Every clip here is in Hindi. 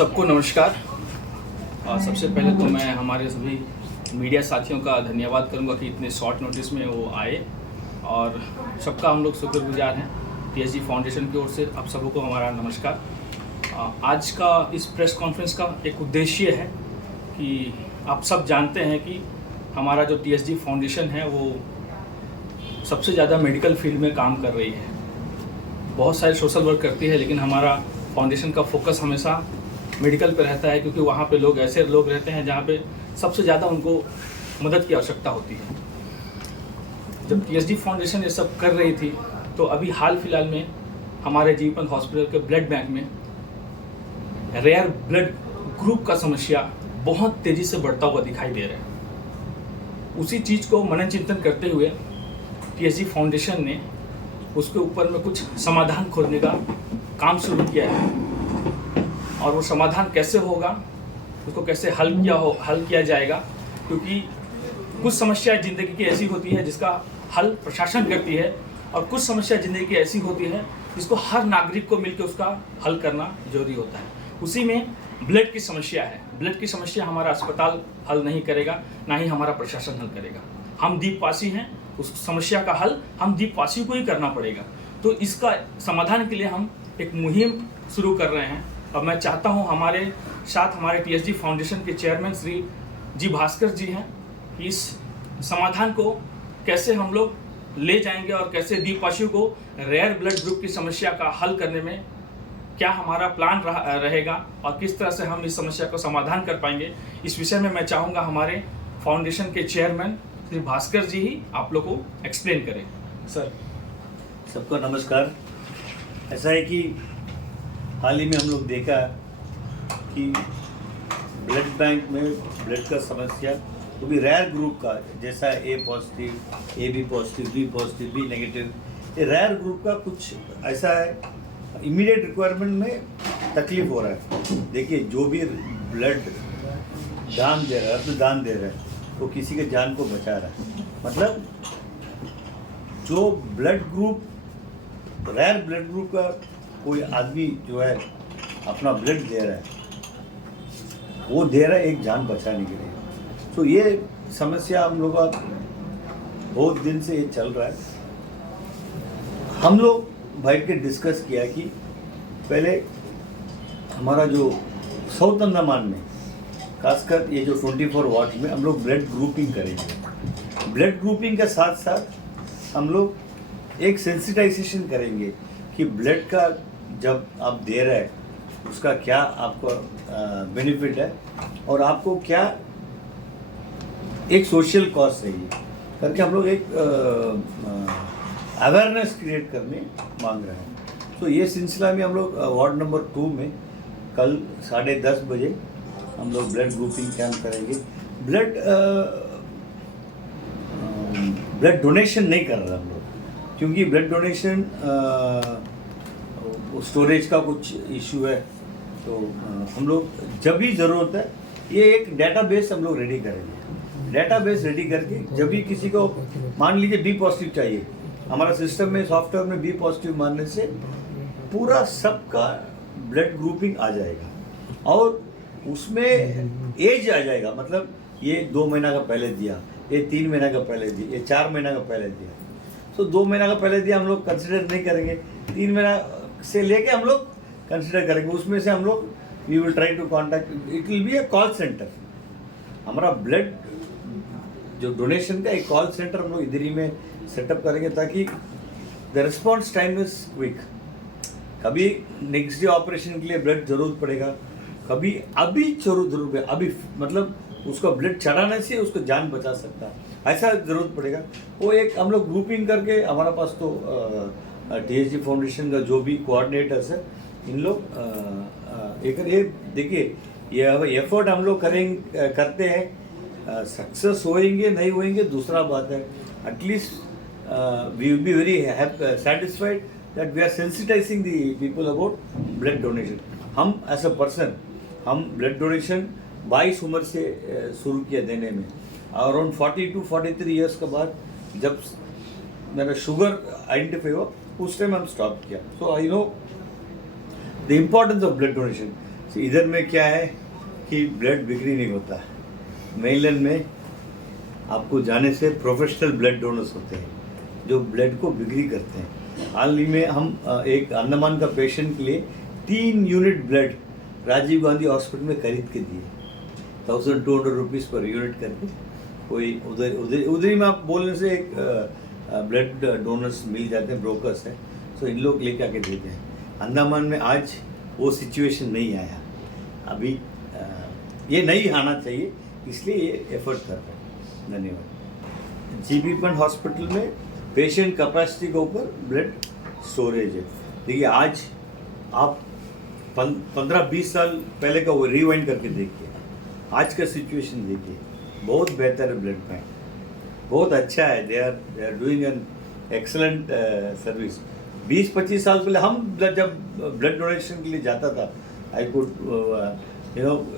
सबको नमस्कार। सबसे पहले तो मैं हमारे सभी मीडिया साथियों का धन्यवाद करूंगा कि इतने शॉर्ट नोटिस में वो आए और सबका हम लोग शुक्रगुजार हैं। टीएसजी फाउंडेशन की ओर से आप सबको हमारा नमस्कार। आज का इस प्रेस कॉन्फ्रेंस का एक उद्देश्य है कि आप सब जानते हैं कि हमारा जो टीएसजी फाउंडेशन है वो सबसे ज़्यादा मेडिकल फील्ड में काम कर रही है, बहुत सारे सोशल वर्क करती है, लेकिन हमारा फाउंडेशन का फोकस हमेशा मेडिकल पे रहता है, क्योंकि वहाँ पे लोग ऐसे लोग रहते हैं जहाँ पे सबसे ज़्यादा उनको मदद की आवश्यकता होती है। जब टीएसजी फाउंडेशन ये सब कर रही थी तो अभी हाल फिलहाल में हमारे जीवन हॉस्पिटल के ब्लड बैंक में रेयर ब्लड ग्रुप का समस्या बहुत तेज़ी से बढ़ता हुआ दिखाई दे रहा है। उसी चीज़ को मनन चिंतन करते हुए टीएसजी फाउंडेशन ने उसके ऊपर में कुछ समाधान खोजने का काम शुरू किया है, और वो समाधान कैसे होगा, उसको कैसे हल किया जाएगा, क्योंकि कुछ समस्याएं ज़िंदगी की ऐसी होती है जिसका हल प्रशासन करती है, और कुछ समस्या ज़िंदगी की ऐसी होती है जिसको हर नागरिक को मिलकर उसका हल करना जरूरी होता है। उसी में ब्लड की समस्या है। ब्लड की समस्या हमारा अस्पताल हल नहीं करेगा, ना ही हमारा प्रशासन हल करेगा। हम द्वीपवासी हैं, उस समस्या का हल हम द्वीपवासी को ही करना पड़ेगा। तो इसका समाधान के लिए हम एक मुहिम शुरू कर रहे हैं, और मैं चाहता हूं हमारे साथ हमारे टीएसजी फाउंडेशन के चेयरमैन श्री जी भास्कर जी हैं कि इस समाधान को कैसे हम लोग ले जाएंगे और कैसे द्वीपवासियों को रेयर ब्लड ग्रुप की समस्या का हल करने में क्या हमारा प्लान रहेगा और किस तरह से हम इस समस्या को समाधान कर पाएंगे। इस विषय में मैं चाहूँगा हमारे फाउंडेशन के चेयरमैन श्री भास्कर जी ही आप लोग को एक्सप्लेन करें। सर। सबको नमस्कार। ऐसा है कि हाल ही में हम लोग देखा कि ब्लड बैंक में ब्लड का समस्या, वो भी रेयर ग्रुप का, जैसा A positive, A B positive, B positive, B negative, ये रेयर ग्रुप का कुछ ऐसा है, इमीडिएट रिक्वायरमेंट में तकलीफ हो रहा है। देखिए, जो भी ब्लड दान दे रहा है, तो दान दे रहा है, वो किसी के जान को बचा रहा है। मतलब जो blood group, rare blood group का कोई आदमी जो है अपना ब्लड दे रहा है, वो दे रहा है एक जान बचाने के लिए। तो ये समस्या हम लोग का बहुत दिन से ये चल रहा है। हम लोग बैठ के डिस्कस किया कि पहले हमारा जो साउथ अंडमान में, खासकर ये जो 24 वार्ड में हम लोग ब्लड ग्रुपिंग करेंगे। ब्लड ग्रुपिंग के साथ साथ हम लोग एक सेंसिटाइजेशन करेंगे कि ब्लड का जब आप दे रहे हैं उसका क्या आपको बेनिफिट है, और आपको क्या एक सोशल कॉज है, ये करके हम लोग एक अवेयरनेस क्रिएट करने मांग रहे हैं। तो ये सिलसिला में हम लोग वार्ड नंबर 2 में कल 10:30 बजे हम लोग ब्लड ग्रुपिंग कैंप करेंगे। ब्लड डोनेशन नहीं कर रहे हम लोग, क्योंकि ब्लड डोनेशन स्टोरेज का कुछ इशू है। तो हम लोग जब भी ज़रूरत है, ये एक डेटाबेस हम लोग रेडी करेंगे। डेटाबेस रेडी करके जब भी किसी को, मान लीजिए बी पॉजिटिव चाहिए, हमारा सिस्टम में, सॉफ्टवेयर में बी पॉजिटिव मानने से पूरा सबका ब्लड ग्रुपिंग आ जाएगा, और उसमें एज आ जाएगा। मतलब ये 2 महीना का पहले दिया, ये 3 महीना का पहले दिया, ये 4 महीना का पहले दिया। तो 2 महीना का पहले दिया हम लोग कंसिडर नहीं करेंगे, 3 महीना से लेके हम लोग कंसिडर करेंगे। उसमें से हम लोग we will try to contact, it will be a call centre. हमारा ब्लड जो डोनेशन का एक कॉल सेंटर हम लोग इधर ही में सेटअप करेंगे, ताकि the response time is quick. कभी नेक्स्ट डे ऑपरेशन के लिए ब्लड जरूरत पड़ेगा, कभी अभी जरूरत है, अभी मतलब उसका ब्लड चढ़ाने से उसको जान बचा सकता है, ऐसा ज़रूरत पड़ेगा। वो एक हम लोग ग्रुपिंग करके, हमारा पास तो टीएसजी फाउंडेशन का जो भी कोऑर्डिनेटर्स है, इन लोग ये देखिए, ये एफर्ट हम लोग करते हैं। सक्सेस होएंगे नहीं होएंगे दूसरा बात है। At least we will be very satisfied that we are sensitizing the people about blood donation. हम एज अ पर्सन, हम ब्लड डोनेशन 22 उम्र से शुरू किया देने में, अराउंड 40 to 43 ईयर्स के बाद जब मेरा शुगर आइडेंटिफाई हुआ, उस टाइम हम स्टॉप किया। So I know the importance of blood donation. तो इधर में क्या है कि ब्लड बिक्री नहीं होता है। मेनलैंड में आपको जाने से प्रोफेशनल ब्लड डोनर्स होते हैं जो ब्लड को बिक्री करते हैं। हाल ही में हम एक अंडमान का पेशेंट के लिए 3 unit blood Rajiv Gandhi hospital में खरीद के दिए, 1200 रुपीज़ पर यूनिट करके। कोई उधर ही में आप बोलने से एक ब्लड डोनर्स मिल जाते हैं, ब्रोकर्स हैं, तो इन लोग लेके आके देते हैं। अंडमान में आज वो सिचुएशन नहीं आया अभी, ये नहीं आना चाहिए, इसलिए ये एफर्ट कर रहे हैं। धन्यवाद। जीबी पंत हॉस्पिटल में पेशेंट कैपेसिटी के ऊपर ब्लड स्टोरेज है। देखिए आज आप 15-20 साल पहले का वो रिवाइंड करके देखिए, आज का सिचुएशन देखिए, बहुत बेहतर है ब्लड बैंक, बहुत अच्छा है। They are doing an excellent service. 20-25 साल पहले हम जब ब्लड डोनेशन के लिए जाता था, आई कुड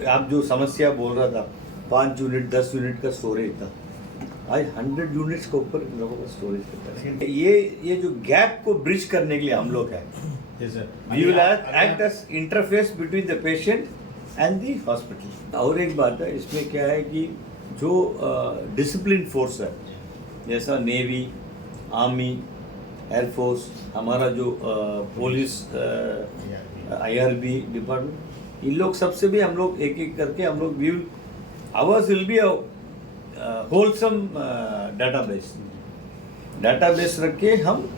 आप जो समस्या बोल रहा था, 5 यूनिट 10 यूनिट का स्टोरेज था, आज 100 यूनिट्स के ऊपर इन लोगों का स्टोरेज करता है। ये जो गैप को ब्रिज करने के लिए हम लोग हैं। We will act as interface between the patient and the hospital। और एक बात है इसमें क्या है कि जो डिसिप्लिन फोर्स है, जैसा नेवी, आर्मी, एयरफोर्स, हमारा जो पुलिस, IRB डिपार्टमेंट, इन लोग सबसे भी हम लोग एक एक करके हम लोग hours will be wholesome database रख के हम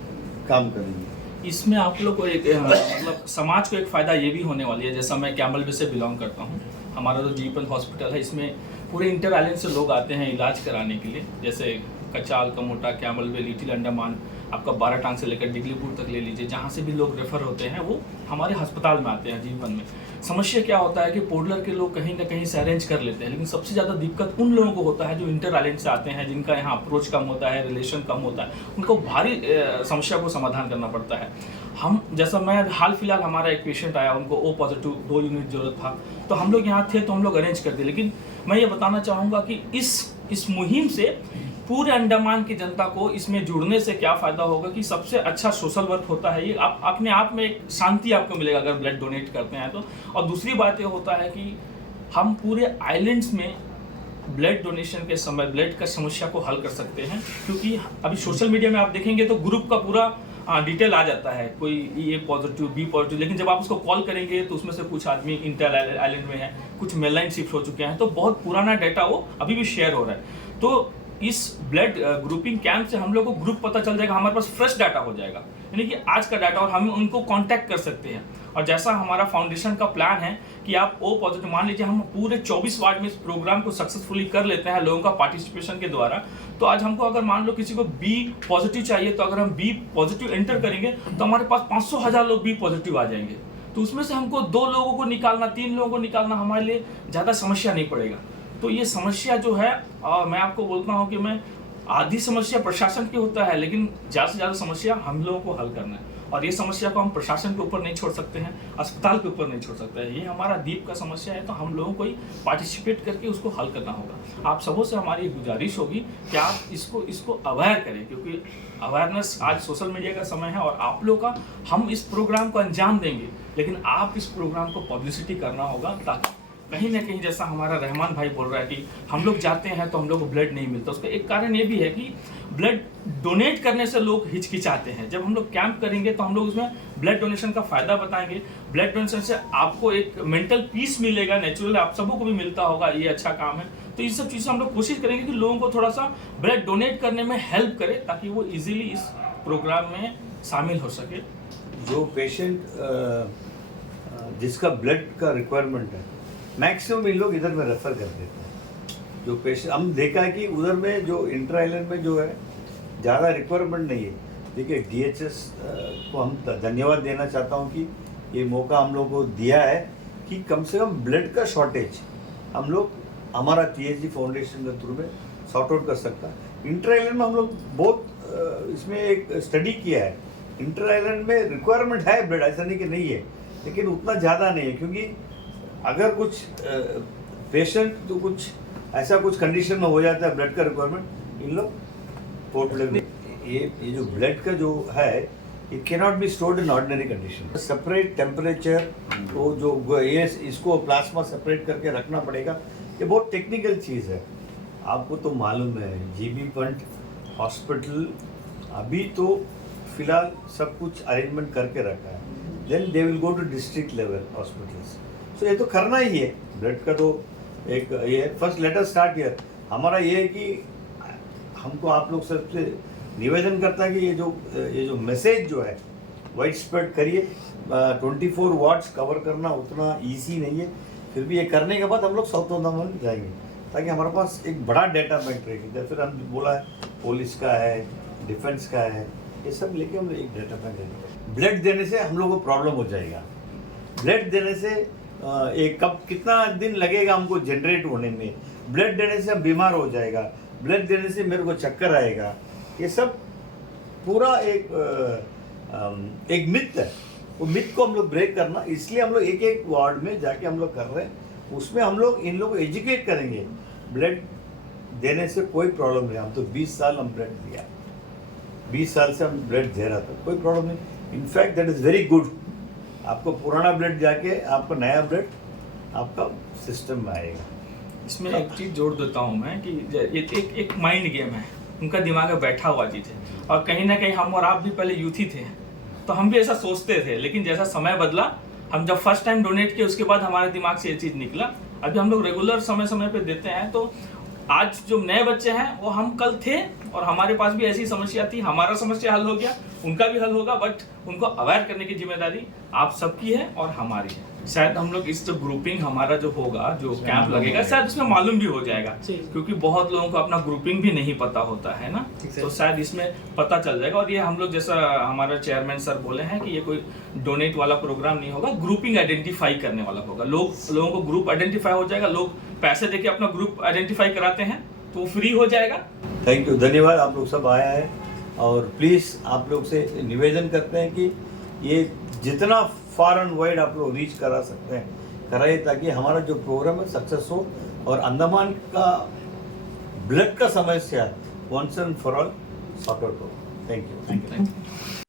काम करेंगे। इसमें आप लोग को एक मतलब समाज को एक फ़ायदा ये भी होने वाली है। जैसा मैं कैमल बे से बिलोंग करता हूँ, हमारा जो जीबी पंत हॉस्पिटल है, इसमें पूरे इंटर आइलैंड से लोग आते हैं इलाज कराने के लिए। जैसे कचाल, कमोटा, कैमल बे, लिटिल अंडमान, आपका 12 टांग से लेकर डिगलीपुर तक ले लीजिए, जहाँ से भी लोग रेफ़र होते हैं वो हमारे अस्पताल में आते हैं जीबी पंत में। समस्या क्या होता है कि पोर्टलर के लोग कहीं ना कहीं से अरेंज कर लेते हैं, लेकिन सबसे ज़्यादा दिक्कत उन लोगों को होता है जो इंटर आइलैंड से आते हैं, जिनका यहाँ अप्रोच कम होता है, रिलेशन कम होता है, उनको भारी समस्या को समाधान करना पड़ता है। हम जैसा मैं हाल फिलहाल हमारा एक पेशेंट आया, उनको O पॉजिटिव 2 यूनिट ज़रूरत था, तो हम लोग यहाँ थे तो हम लोग अरेंज कर दिए। लेकिन मैं ये बताना चाहूँगा कि इस मुहिम से पूरे अंडमान की जनता को इसमें जुड़ने से क्या फ़ायदा होगा कि सबसे अच्छा सोशल वर्क होता है ये। आप अपने आप में एक शांति आपको मिलेगा अगर ब्लड डोनेट करते हैं तो। और दूसरी बात ये होता है कि हम पूरे आइलैंड्स में ब्लड डोनेशन के समय ब्लड का समस्या को हल कर सकते हैं, क्योंकि अभी सोशल मीडिया में आप देखेंगे तो ग्रुप का पूरा डिटेल आ जाता है, कोई A पॉजिटिव, B पॉजिटिव, लेकिन जब आप उसको कॉल करेंगे तो उसमें से कुछ आदमी इंटर आइलैंड में है, कुछ मेललाइन शिफ्ट हो चुके हैं, तो बहुत पुराना डाटा वो अभी भी शेयर हो रहा है। तो इस ब्लड ग्रुपिंग कैंप से हम लोग को ग्रुप पता चल जाएगा, हमारे पास फ्रेश डाटा हो जाएगा, यानी कि आज का डाटा, और हम उनको कांटेक्ट कर सकते हैं। और जैसा हमारा फाउंडेशन का प्लान है कि आप O पॉजिटिव, मान लीजिए हम पूरे 24 वार्ड में इस प्रोग्राम को सक्सेसफुली कर लेते हैं लोगों का पार्टिसिपेशन के द्वारा, तो आज हमको अगर मान लो किसी को B पॉजिटिव चाहिए, तो अगर हम B पॉजिटिव एंटर करेंगे तो हमारे पास 500,000 लोग B पॉजिटिव आ जाएंगे। तो उसमें से हमको 2 लोगों को निकालना, 3 लोगों को निकालना हमारे लिए ज़्यादा समस्या नहीं पड़ेगा। तो ये समस्या जो है, मैं आपको बोलता हूँ कि मैं आधी समस्या प्रशासन की होता है, लेकिन ज़्यादा से ज़्यादा समस्या हम लोगों को हल करना है। और ये समस्या को हम प्रशासन के ऊपर नहीं छोड़ सकते हैं, अस्पताल के ऊपर नहीं छोड़ सकते हैं। ये हमारा द्वीप का समस्या है, तो हम लोगों को ही पार्टिसिपेट करके उसको हल करना होगा। आप सबों से हमारी गुजारिश होगी कि आप इसको अवेयर करें, क्योंकि अवेयरनेस आज सोशल मीडिया का समय है और आप लोग का, हम इस प्रोग्राम को अंजाम देंगे, लेकिन आप इस प्रोग्राम को पब्लिसिटी करना होगा, ताकि कहीं ना कहीं, जैसा हमारा रहमान भाई बोल रहा है कि हम लोग जाते हैं तो हम लोग को ब्लड नहीं मिलता, उसका एक कारण ये भी है कि ब्लड डोनेट करने से लोग हिचकिचाते हैं। जब हम लोग कैंप करेंगे तो हम लोग उसमें ब्लड डोनेशन का फ़ायदा बताएंगे। ब्लड डोनेशन से आपको एक मेंटल पीस मिलेगा, नेचुरल आप सबों को भी मिलता होगा, ये अच्छा काम है। तो ये सब चीज़ें हम लोग कोशिश करेंगे कि लोगों को थोड़ा सा ब्लड डोनेट करने में हेल्प करें, ताकि वो ईजिली इस प्रोग्राम में शामिल हो सके। जो पेशेंट जिसका ब्लड का रिक्वायरमेंट है, मैक्सिमम इन लोग इधर में रेफर कर देते हैं। जो पेशेंट हम देखा है कि उधर में जो इंटर आइलैंड में जो है ज़्यादा रिक्वायरमेंट नहीं है। देखिए DHS को हम धन्यवाद देना चाहता हूँ कि ये मौका हम लोग को दिया है कि कम से कम ब्लड का शॉर्टेज हम लोग हमारा TSG फाउंडेशन के थ्रू में सॉर्ट आउट कर सकता है। इंटर आइलैंड में हम लोग बहुत इसमें एक स्टडी किया है। इंटर आइलैंड में रिक्वायरमेंट है ब्लड, ऐसा नहीं कि नहीं है, लेकिन उतना ज़्यादा नहीं है, क्योंकि अगर कुछ पेशेंट तो कुछ ऐसा कुछ कंडीशन में हो जाता है ब्लड का रिक्वायरमेंट, इन लोग पोर्ट ब्लड, ये जो ब्लड का जो है it can not be stored in ordinary condition. Separate temperature वो जो ये इसको प्लाज्मा सेपरेट करके रखना पड़ेगा, ये बहुत टेक्निकल चीज़ है। आपको तो मालूम है जीबी पंत हॉस्पिटल अभी तो फिलहाल सब कुछ अरेंजमेंट करके रखा है, then they will go to district level hospitals. So ये तो करना ही है, ब्लड का तो एक ये फर्स्ट लेटर स्टार्ट ईयर हमारा ये है कि हमको आप लोग सबसे निवेदन करता है कि ये जो मैसेज जो है वाइड स्प्रेड करिए। 24 वार्ड्स कवर करना उतना ईजी नहीं है, फिर भी ये करने के बाद हम लोग साउथ अंडमान जाएंगे ताकि हमारे पास एक बड़ा डेटा बैंक रहेगी। फिर हम बोला है पुलिस का है, डिफेंस का है, ये सब लेके हम लोग एक डेटा बैंक रहेंगे। ब्लड देने से हम लोग को प्रॉब्लम हो जाएगा। ब्लड देने से एक कब कितना दिन लगेगा हमको जनरेट होने में, ब्लड देने से हम बीमार हो जाएगा, ब्लड देने से मेरे को चक्कर आएगा, ये सब पूरा एक मिथ है। वो मिथ को हम लोग ब्रेक करना, इसलिए हम लोग एक एक वार्ड में जाके हम लोग कर रहे हैं। उसमें हम लोग इन लोगों को एजुकेट करेंगे। ब्लड देने से कोई प्रॉब्लम नहीं, हम तो 20 साल हम ब्लड दिया, 20 साल से हम ब्लड दे रहा था, कोई प्रॉब्लम नहीं। In fact that is very good. आपको पुराना ब्लड जाके आपको नया ब्लड आपका सिस्टम में आएगा। इसमें एक चीज़ जोड़ देता हूँ मैं कि एक माइंड गेम है, उनका दिमाग में बैठा हुआ चीज़ है। और कहीं ना कहीं हम और आप भी पहले यूथ ही थे, तो हम भी ऐसा सोचते थे, लेकिन जैसा समय बदला, हम जब फर्स्ट टाइम डोनेट किए उसके बाद हमारे दिमाग से ये चीज़ निकला। अभी हम लोग रेगुलर समय समय पे देते हैं, तो आज जो नए बच्चे हैं वो हम कल थे और हमारे पास भी ऐसी समस्या थी, हमारा समस्या हल हो गया, उनका भी हल होगा, बट उनको अवेयर करने की जिम्मेदारी आप सबकी है और हमारी है। शायद हम लोग इस जो ग्रुपिंग हमारा जो होगा, जो कैंप लगेगा, शायद इसमें मालूम भी हो जाएगा, क्योंकि बहुत लोगों को अपना ग्रुपिंग भी नहीं पता होता है ना, तो शायद इसमें पता चल जाएगा। और ये हम लोग जैसा हमारा चेयरमैन सर बोले हैं कि ये कोई डोनेट वाला प्रोग्राम नहीं होगा, ग्रुपिंग आइडेंटिफाई करने वाला होगा। लोगों को ग्रुप आइडेंटिफाई हो जाएगा, लोग पैसे देके अपना ग्रुप आइडेंटिफाई कराते हैं तो वो फ्री हो जाएगा। थैंक यू, धन्यवाद आप लोग सब आया है। और प्लीज़ आप लोग से निवेदन करते हैं कि ये जितना फार एंड वाइड आप लोग रीच करा सकते हैं कराइए, ताकि हमारा जो प्रोग्राम है सक्सेस हो और अंडमान का ब्लड का समस्या once and for all sort out हो। Thank you.